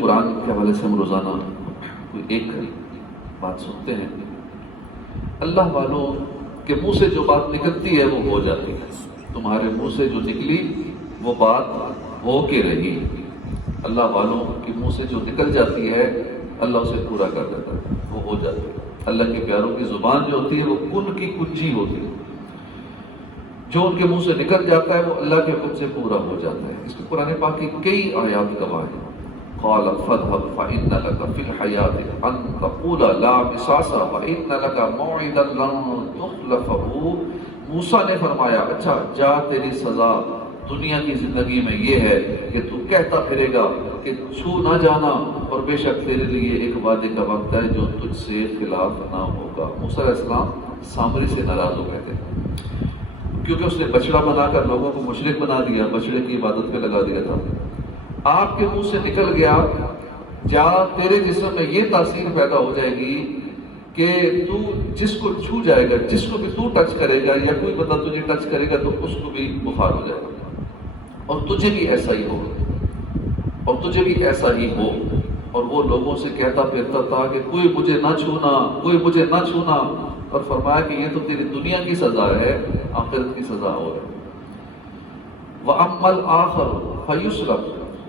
قرآن کے حوالے سے ہم روزانہ کوئی ایک بات سنتے ہیں، اللہ والوں کے منہ سے جو بات نکلتی ہے وہ ہو جاتی ہے. تمہارے منہ سے جو نکلی وہ بات ہو کے رہی. اللہ والوں کے منہ سے جو نکل جاتی ہے اللہ اسے پورا کر دیتا ہے، وہ ہو جاتی ہے. اللہ کے پیاروں کی زبان جو ہوتی ہے وہ کن کی کنجی ہوتی ہے، جو ان کے منہ سے نکل جاتا ہے وہ اللہ کے حکم سے پورا ہو جاتا ہے. اس کے قرآن پاک کی کئی آیات گواہ ہیں. قال فاذهب فإن لك في الحياة أن تقول لا مساس وإن لك موعدا لن تخلفه. موسیٰ نے فرمایا اچھا جا، تیری سزا دنیا کی زندگی میں یہ ہے کہ تو کہتا پھرے گا کہ چھو نہ جانا، اور بے شک تیرے لیے ایک وعدے کا وقت ہے جو تجھ سے خلاف نہ ہوگا. موسیٰ علیہ السلام سامری سے ناراض ہو گئے تھے کیونکہ اس نے بچڑا بنا کر لوگوں کو مشرک بنا دیا، بچڑے کی عبادت پہ لگا دیا تھا. آپ کے منہ سے نکل گیا جا، تیرے جسم میں یہ تاثیر پیدا ہو جائے گی کہ تو جس کو چھو جائے گا، جس کو بھی تو ٹچ کرے گا یا کوئی بندہ تجھے ٹچ کرے گا تو اس کو بھی بخار ہو جائے گا، اور تجھے بھی ایسا ہی ہو، اور تجھے بھی ایسا ہی ہو. اور وہ لوگوں سے کہتا پھرتا تھا کہ کوئی مجھے نہ چھونا، کوئی مجھے نہ چھونا. اور فرمایا کہ یہ تو تیری دنیا کی سزا ہے، آخرت کی سزا ہو ہے. وَأَمَّا الْآخَرُ فَيُسْلَبُ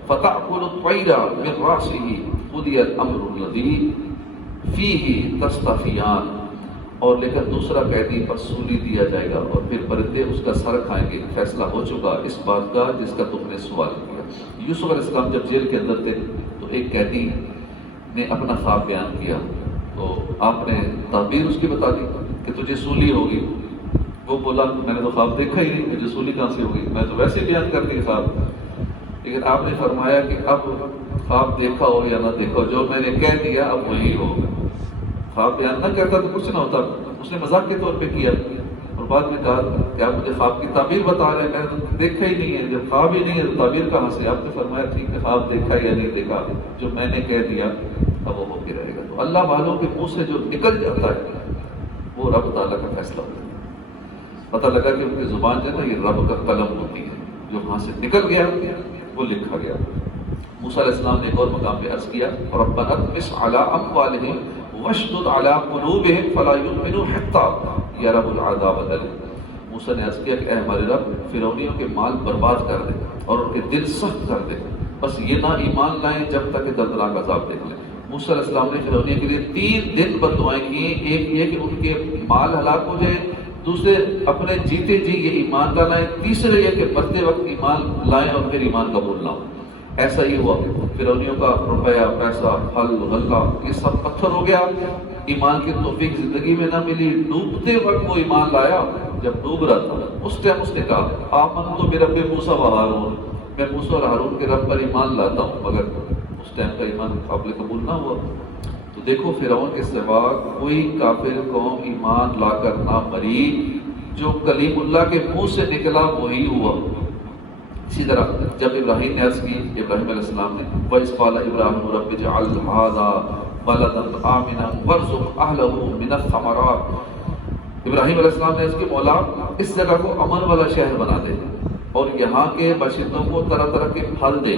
فَتَأْكُلُ الطَّيْرَ مِنْ رَأْسِهِ قُضِيَ الْأَمْرُ الَّذِي فِيهِ تَسْتَفِيَانِ. اور لیکن دوسرا قیدی پر سولی دیا جائے گا اور پھر پرندے اس کا سر کھائیں گے. فیصلہ ہو چکا اس بات کا جس کا تم نے سوال کیا. یوسف علیہ السلام جب جیل کے اندر تھے تو ایک قیدی نے اپنا خواب بیان کیا، تو آپ نے تعبیر اس کی بتا دی کہ تجھے سولی ہوگی. وہ بولا میں نے تو خواب دیکھا ہی نہیں، مجھے سولی کہاں سے ہوگی، میں تو ویسے بیان کر دی خواب. لیکن آپ نے فرمایا کہ اب خواب دیکھا ہو یا نہ دیکھا ہو، جو میں نے کہہ دیا اب وہی ہوگا. خواب بیان نہ کرتا تو کچھ نہ ہوتا. اس نے مذاق کے طور پہ کیا اور بعد میں کہا کہ آپ مجھے خواب کی تعبیر بتا رہے ہیں، میں نے تو دیکھا ہی نہیں ہے. جب خواب ہی نہیں ہے تو تعبیر کہاں سے؟ آپ نے فرمایا ٹھیک ہے، خواب دیکھا یا نہیں دیکھا، جو میں نے کہہ دیا اب وہ ہو کے رہے گا. تو اللہ والوں کے منہ سے جو نکل جاتا ہے وہ رب تعالیٰ کا فیصلہ ہوتا ہے. پتہ لگا کہ ان کی زبان جو ہے نا یہ رب کا قلم ہوتی ہے، جو وہاں سے نکل گیا وہ لکھا گیا. موسیٰ علیہ السلام نے ایک اور مقام پہ عرض کیا ربنا اطمس علی اموالہم واشدد علی قلوبہم فلا یؤمنوا حتی یروا العذاب الالم. موسیٰ نے عرض کیا کہ اے ہمارے رب، فرعونیوں کے مال برباد کر دے اور ان کے دل سخت کر دے، بس یہ نہ ایمان لائیں جب تک کہ دردناک عذاب دیکھ لیں. موسیٰ علیہ السلام نے فرعونیوں کے لیے 3 دن بد دعائیں کی. ایک یہ کہ ان کے مال ہلاک ہو جائے، دوسرے اپنے جیتے جی یہ ایمان کا لائیں، تیسرے یہ کہ مرتے وقت ایمان لائیں اور پھر ایمان قبول نہ ہو. ایسا ہی ہوا. فرعونیوں کا روپیہ، پیسہ، پھل، غلہ یہ سب پتھر ہو گیا. ایمان کی توفیق زندگی میں نہ ملی. ڈوبتے وقت وہ ایمان لایا. جب ڈوب رہا تھا اس ٹائم اس نے کہا آمنت برب موسیٰ و ہارون، میں موسیٰ اور ہارون کے رب پر ایمان لاتا ہوں. مگر اس ٹائم کا ایمان قابل قبول نہ ہوا. تو دیکھو فرعون کے سوا کوئی کافر قوم ایمان لا کر نہ مری، جو کلیم اللہ کے منہ سے نکلا وہی ہوا. اسی طرح جب ابراہیم نے عرض کی، ابراہیم علیہ السلام نے وَإِذْ قَالَ إِبْرَاهِيمُ رَبِّ اجْعَلْ هَٰذَا بَلَدًا آمِنًا وَارْزُقْ أَهْلَهُ مِنَ الثَّمَرَاتِ. ابراہیم علیہ السلام نے عرض کی مولا اس جگہ کو امن والا شہر بنا دے اور یہاں کے باشندوں کو طرح طرح کے پھل دے.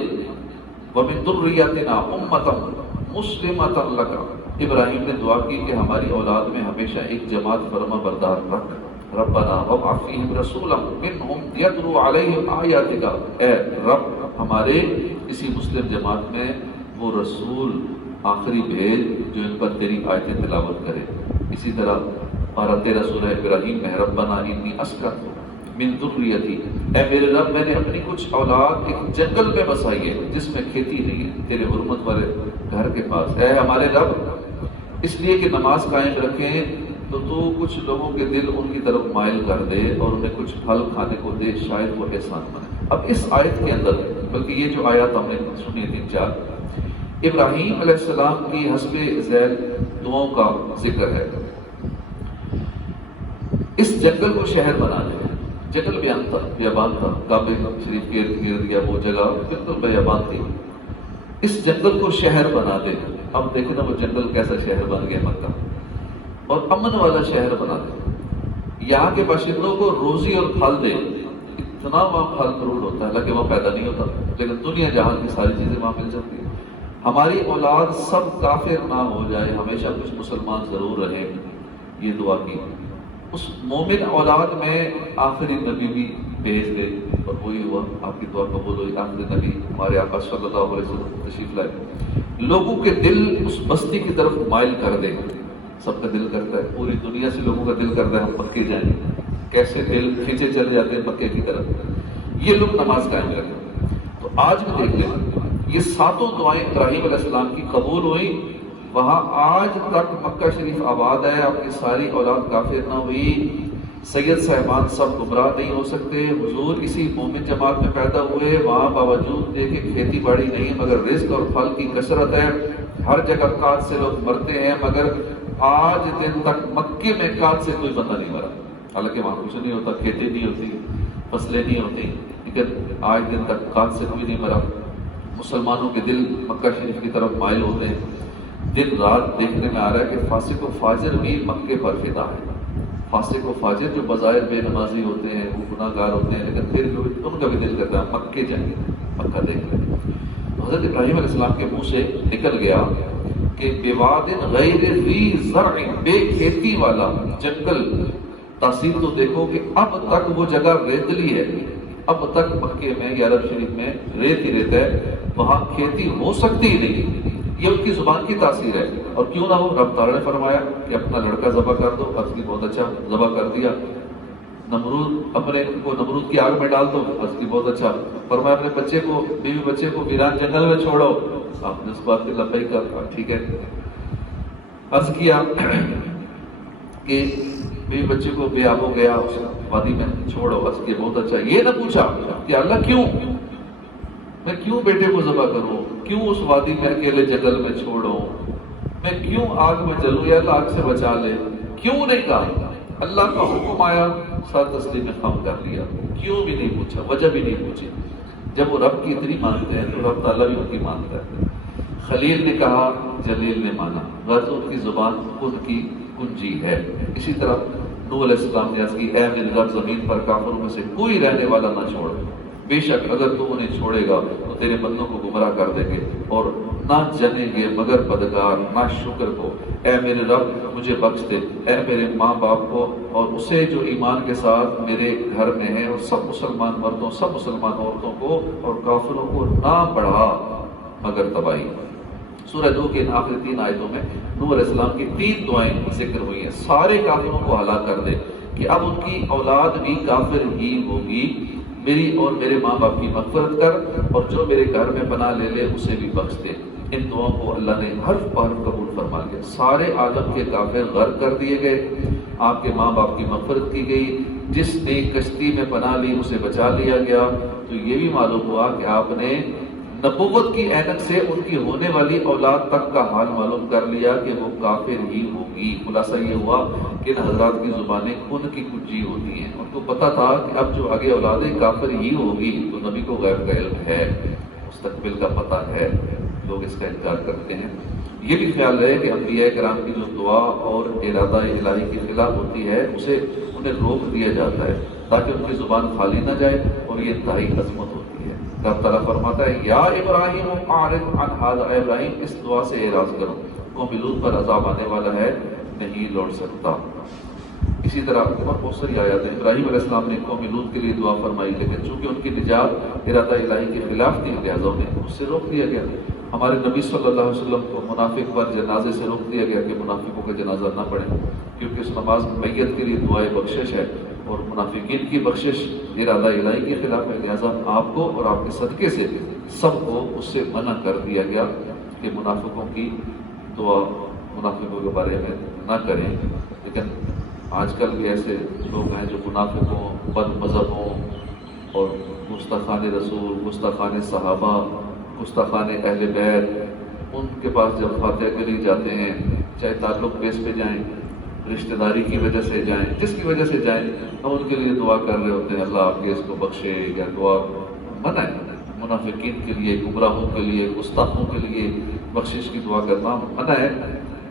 وَمِن ذُرِّيَّتِنَا أُمَّةً مُسْلِمَةً لَكَ. ابراہیم نے دعا کی کہ ہماری اولاد میں ہمیشہ ایک جماعت فرما بردار رکھ. ربنا وابعث فیہم رسولا منہم یتلو علیہم آیاتک. اے رب ہمارے اسی مسلم جماعت میں وہ رسول آخری بھیج جو ان پر تیری آیتیں تلاوت کرے. اسی طرح پارہ 13 سورہ ابراہیم میں ربنا انی اسکنت من ذریتی، اے میرے رب میں نے اپنی کچھ اولاد ایک جنگل میں بسائی ہے جس میں کھیتی نہیں ہے، تیرے حرمت والے گھر کے پاس. اے ہمارے رب اس لیے کہ نماز قائم رکھیں تو تو کچھ لوگوں کے دل ان کی طرف مائل کر دے اور انہیں کچھ پھل کھانے کو دے، شاید وہ احسان بنے. اب اس آیت کے اندر بلکہ یہ جو آیات ہم نے سنی 3-4 ابراہیم علیہ السلام کی حسب ذیل دعاؤں کا ذکر ہے. اس جنگل کو شہر بنا دے. جنگل بیابان تھا، کعبہ شریف کے ارد گرد یا وہ جگہ بالکل بیابان تھی. اس جنگل کو شہر بنا دے. اب دیکھیں نا وہ جنگل کیسا شہر بن گیا مکہ، اور امن والا شہر بنا دے. یہاں کے باشندوں کو روزی اور پھل دے. اتنا وہاں پھل فروٹ ہوتا ہے، حالانکہ وہاں پیدا نہیں ہوتا لیکن دنیا جہاں کی ساری چیزیں وہاں مل جاتی ہیں. ہماری اولاد سب کافر نہ ہو جائے، ہمیشہ کچھ مسلمان ضرور رہیں، یہ دعا کی۔ اس مومن اولاد میں آخری نبی بھی بھیج دے، اور وہی ہوا، آپ کی دعا قبول ہوئی، آخری نبی ہمارے آقا صلی اللہ علیہ وسلم تشریف لائے۔ لوگوں کے دل اس بستی کی طرف مائل کر دیں، سب کا دل کرتا ہے، پوری دنیا سے لوگوں کا دل کرتا ہے ہم مکے جائیں، کیسے دل کھینچے چلے جاتے ہیں مکے کی طرف، یہ لوگ نماز قائم رکھیں۔ تو آج بھی دیکھ لیں، یہ ساتوں دعائیں ابراہیم علیہ السلام کی قبول ہوئی، وہاں آج تک مکہ شریف آباد ہے، آپ کی ساری اولاد کافر نہ ہوئی، سید صاحبان سب گمراہ نہیں ہو سکتے، حضور اسی مومن جماعت میں پیدا ہوئے، وہاں باوجود دیکھے کھیتی باڑی نہیں مگر رزق اور پھل کی کثرت ہے، ہر جگہ قحط سے لوگ مرتے ہیں، مگر آج دن تک مکے میں قحط سے کوئی بندہ نہیں مرا، حالانکہ وہاں کچھ نہیں ہوتا، کھیتی نہیں ہوتی، فصلیں نہیں ہوتی، لیکن آج دن تک قحط سے کوئی نہیں مرا۔ مسلمانوں کے دل مکہ شریف کی طرف مائل ہوتے ہیں، دن رات دیکھنے میں آ رہا ہے کہ فاسق و فاجر بھی مکے پر فدا ہے، فاسق و فاجر جو بظاہر بے نمازی ہوتے ہیں، وہ گناہ گار ہوتے ہیں، لیکن پھر جو ان کا بھی دل کرتا ہے مکے جائیں گے، مکہ دیکھ لیں۔ حضرت ابراہیم علیہ السلام کے منہ سے نکل گیا کہ بواد غیر ذی زرع، بے کھیتی والا جنگل، تاثیر تو دیکھو کہ اب تک وہ جگہ ریتلی ہے، اب تک مکے میں یا عرب شریف میں ریت ہی ریت ہے، وہاں کھیتی ہو سکتی ہی نہیں، یہ ان کی زبان کی تاثیر ہے۔ اور کیوں نہ ہو، رب تعالیٰ نے فرمایا کہ اپنا لڑکا ذبح کر دو، عرض کی بہت اچھا، ذبح کر دیا۔ نمرود اپنے کو نمرود کی آگ میں ڈال دو، عرض کی بہت اچھا، فرمایا اپنے بچے کو، بیوی بچے کو ویران جنگل میں چھوڑو، آپ نے اس بات کی لبیک کہا، ٹھیک ہے۔ عرض کیا کہ بیوی بچے کو بے آب ہو گیا، اس وادی میں چھوڑو، عرض کی بہت اچھا۔ یہ نہ پوچھا کہ اللہ کیوں، میں کیوں بیٹے کو ذبح کروں، کیوں اس وادی میں اکیلے جنگل میں چھوڑوں، میں کیوں آگ میں جلوں، یا اللہ آگ سے بچا لے، کیوں نہیں کہا؟ اللہ کا حکم آیا، سر تسلیم میں خم کر لیا، کیوں بھی نہیں پوچھا، وجہ بھی نہیں پوچھی۔ جب وہ رب کی اتنی مانتے ہیں تو رب تعالیٰ بھی ان کی مانتا ہے۔ خلیل نے کہا، جلیل نے مانا، غرض ان کی زبان خود کی کنجی ہے۔ اسی طرح نوح علیہ السلام نے عرض کی، اے میرے رب زمین پر کافروں میں سے کوئی رہنے والا نہ چھوڑ، بے شک اگر تو انہیں چھوڑے گا تو تیرے بندوں کو گمراہ کر دیں گے اور نہ جنیں گے مگر بدکار، نہ شکر کو۔ اے میرے رب مجھے بخش دے، اے میرے ماں باپ کو اور اسے جو ایمان کے ساتھ میرے گھر میں ہے، اور سب مسلمان مردوں سب مسلمان عورتوں کو اور کافروں کو نہ بڑھا مگر تباہی۔ سورہ نوح کے آخری 3 آیتوں میں نوح علیہ السلام کی 3 دعائیں ذکر ہوئی ہیں، سارے کافروں کو ہلاک کر دے، کہ اب ان کی اولاد بھی کافر ہی ہوگی، میری اور میرے ماں باپ کی مغفرت کر، اور جو میرے گھر میں پناہ لے لے اسے بھی بخش دے۔ ان دعاؤں کو اللہ نے حرف بحرف قبول فرما لیا، سارے آدم کے کافر غرق کر دیے گئے، آپ کے ماں باپ کی مغفرت کی گئی، جس نے کشتی میں پناہ لی اسے بچا لیا گیا۔ تو یہ بھی معلوم ہوا کہ آپ نے نبوت کی اینک سے ان کی ہونے والی اولاد تک کا حال معلوم کر لیا کہ وہ کافر ہی ہوگی۔ خلاصہ یہ ہوا کہ ان حضرات کی زبانیں ان کی کنجی ہوتی ہیں، ان کو پتہ تھا کہ اب جو آگے اولادیں کافر ہی ہوگی، تو نبی کو غیب کا علم ہے، مستقبل کا پتہ ہے، لوگ اس کا انکار کرتے ہیں۔ یہ بھی خیال رہے کہ انبیاء کرام کی جو دعا اور ارادہ الہی کے خلاف ہوتی ہے اسے انہیں روک دیا جاتا ہے تاکہ ان کی زبان خالی نہ جائے، اور یہ انتہائی عظمت ہوتی ہے۔ اللہ تعالیٰ فرماتا ہے، یا ابراہیم اعرض عن ھذا، اے ابراہیم اس دعا سے اعراض کرو، قوم لوط پر عذاب آنے والا ہے، نہیں لوٹ سکتا۔ اسی طرح اور بہت ساری آیات ہیں، ابراہیم علیہ السلام نے قوم لوط کے لیے دعا فرمائی، لیکن چونکہ ان کی نجات ارادہ الہی کے خلاف تھی لہٰذا انہیں اس سے روک دیا گیا۔ ہمارے نبی صلی اللہ علیہ وسلم کو منافق پر جنازے سے روک دیا گیا کہ منافقوں کا جنازہ نہ پڑھیں، کیونکہ اس نماز میت کے لیے دعائے بخشش ہے، اور منافقین کی بخشش ارادہ الہی کے خلاف ہے، لہٰذا آپ کو اور آپ کے صدقے سے سب کو اس سے منع کر دیا گیا کہ منافقوں کی دعا منافقوں کے بارے میں نہ کریں۔ لیکن آج کل بھی ایسے لوگ ہیں جو منافقوں، بد مذہبوں اور گستاخان رسول، گستاخان صحابہ، گستاخان اہل بیت، ان کے پاس جب فاتحہ کے لیے جاتے ہیں، چاہے تعلق بیس پہ جائیں، رشتہ داری کی وجہ سے جائیں، جس کی وجہ سے جائیں، ہم ان کے لیے دعا کر رہے ہوتے ہیں، اللہ آپ کے اس کو بخشے، یا دعا منع ہے۔ منافقین کے لیے، گمراہوں کے لیے، گستاخوں کے لیے بخشش کی دعا کرنا منع ہے،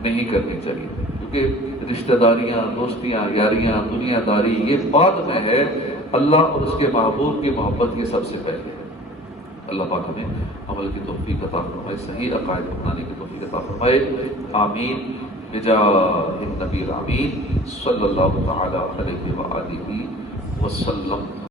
نہیں کرنی چاہیے، کیونکہ رشتہ داریاں، دوستیاں، یاریاں، دنیا داری یہ بعد میں ہے، اللہ اور اس کے محبوب کی محبت یہ سب سے پہلے ہے۔ اللہ پاک ہمیں عمل کی توفیق عطا فرمائے، صحیح عقائد اپنانے کی توفیق عطا فرمائے، آمین بجاہ النبی الامین صلی اللہ تعالی علیہ وآلہ وسلم۔